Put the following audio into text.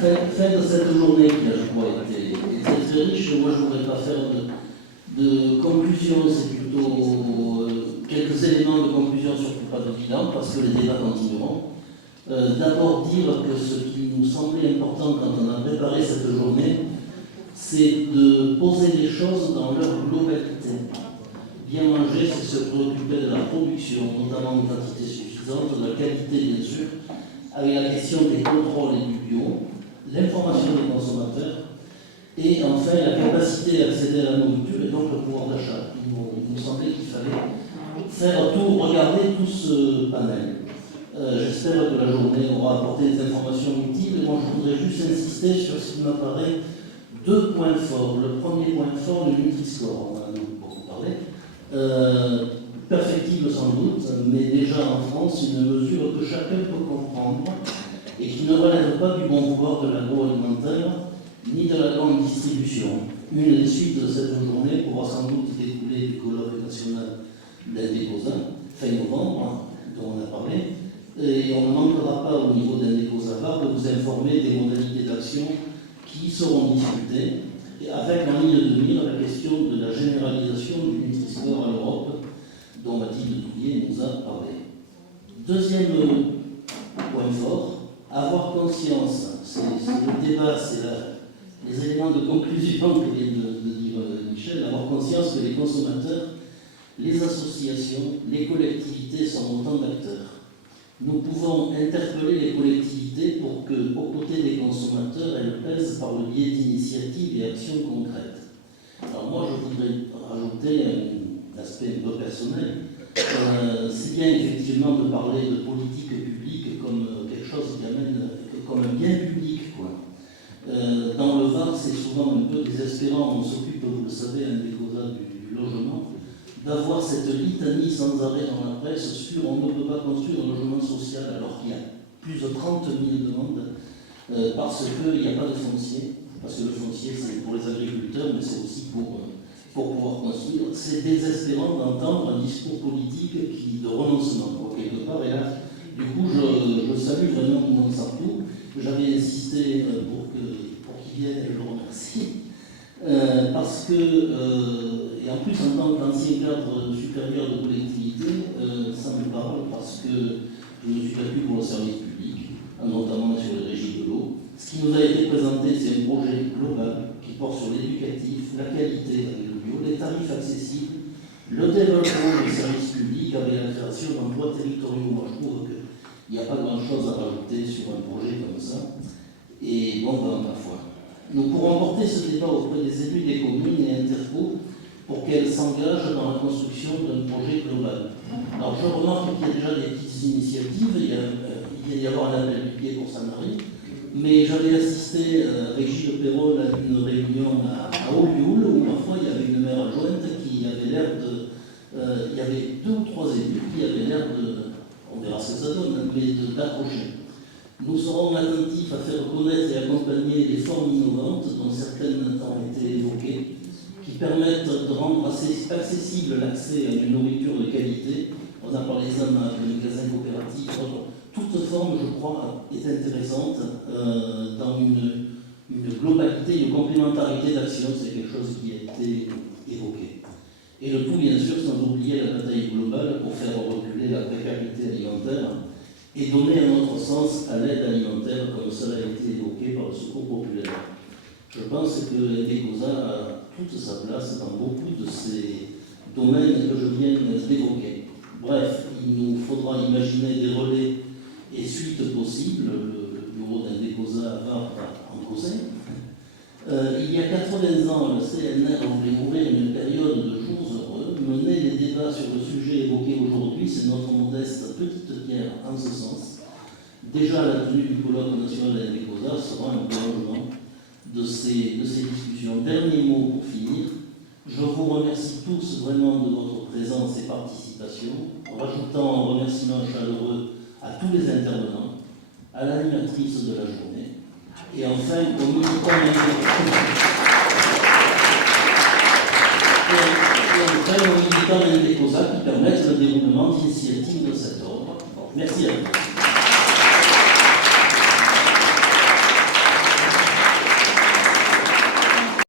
Fin de cette journée qui a, je crois, été très riche, moi je ne voudrais pas faire de conclusion, c'est plutôt quelques éléments de conclusion, surtout pas de bilan, parce que les débats continueront. D'abord dire que ce qui nous semblait important quand on a préparé cette journée, c'est de poser les choses dans leur globalité. Bien manger, c'est se préoccuper de la production, notamment en quantité suffisante, de la qualité bien sûr, avec la question des contrôles et du bio, l'information des consommateurs, et enfin la capacité à accéder à la nourriture et donc le pouvoir d'achat. Il nous semblait qu'il fallait faire tout, regarder tout ce panel. J'espère que la journée aura apporté des informations utiles. Et moi, je voudrais juste insister sur ce qui m'apparaît deux points forts. Le premier point fort, le Nutri-Score, on en a beaucoup parlé. Perfectible sans doute, mais déjà en France, une mesure que chacun peut comprendre et qui ne relève pas du bon pouvoir de l'agroalimentaire ni de la grande distribution. Une des suites de cette journée pourra sans doute découler du colloque national d'Indecosa, fin novembre, dont on a parlé. Et on ne manquera pas au niveau d'Indecosa de vous informer des modalités d'action qui seront discutées, et avec en ligne de mire la question de la généralisation du Nutri-Score à l'Europe, dont Mathilde Toulier nous a parlé. Deuxième point fort, avoir conscience, c'est le débat, c'est les éléments de conclusion que vient de dire Michel, avoir conscience que les consommateurs, les associations, les collectivités sont autant d'acteurs. Nous pouvons interpeller les collectivités pour que, aux côtés des consommateurs, elles pèsent par le biais d'initiatives et actions concrètes. Alors moi, je voudrais rajouter un aspect un peu personnel. C'est bien effectivement de parler de politique publique comme quelque chose qui amène, comme un bien public, quoi. Dans le Var, c'est souvent un peu désespérant. On s'occupe, vous le savez, des causes du logement, d'avoir cette litanie sans arrêt dans la presse sur on ne peut pas construire un logement social alors qu'il y a plus de 30 000 demandes parce qu'il n'y a pas de foncier, parce que le foncier c'est pour les agriculteurs mais c'est aussi pour pouvoir construire. C'est désespérant d'entendre un discours politique de renoncement quelque part, et là du coup je salue vraiment Monsanto. J'avais insisté pour qu'il vienne et je le remercie. Parce que, et en plus en tant qu'ancien cadre supérieur de collectivité, ça me parle parce que je me suis battu pour le service public, notamment sur les régies de l'eau. Ce qui nous a été présenté, c'est un projet global qui porte sur l'éducatif, la qualité avec le bio, les tarifs accessibles, le développement du service public avec la création d'emplois territoriaux. Moi, je trouve qu'il n'y a pas grand-chose à rajouter sur un projet comme ça. Et bon, ma foi. Nous pourrons porter ce débat auprès des élus des communes et interpôts pour qu'elles s'engagent dans la construction d'un projet global. Alors je remarque qu'il y a déjà des petites initiatives, il va y avoir un appel du pied pour Sanary, mais j'avais assisté avec Gilles Perrol à une réunion à Olioul où parfois il y avait une maire adjointe qui avait l'air de... il y avait 2 ou 3 élus qui avaient l'air de... on verra ce que ça donne, mais d'accrocher. Nous serons attentifs à faire connaître et accompagner les formes innovantes dont certaines ont été évoquées, qui permettent de rendre accessible l'accès à une nourriture de qualité. On a parlé des AMAP, des magasins coopératifs. Toute forme, je crois, est intéressante dans une globalité, une complémentarité d'action. C'est quelque chose qui a été évoqué. Et le tout, bien sûr, sans oublier la bataille globale pour faire reculer la précarité alimentaire et donner un autre sens à l'aide alimentaire, comme cela a été évoqué par le Secours populaire. Je pense que Indecosa a toute sa place dans beaucoup de ces domaines que je viens d'évoquer. Bref, il nous faudra imaginer des relais et suites possibles. Le bureau d'Indecosa va en causer. Il y a 80 ans, le CNR voulait ouvrir une période de jours heureux. Mener les débats sur le sujet évoqué aujourd'hui, c'est notre modeste petite pierre en ce sens. Déjà, la tenue du colloque national d'Indecosa sera un prolongement de ces discussions. Dernier mot pour finir. Je vous remercie tous vraiment de votre présence et participation, en rajoutant un remerciement chaleureux à tous les intervenants, à l'animatrice de la journée, et enfin aux militants d'Indecosa qui permettent le déroulement d'initiatives de cet ordre. Merci à vous.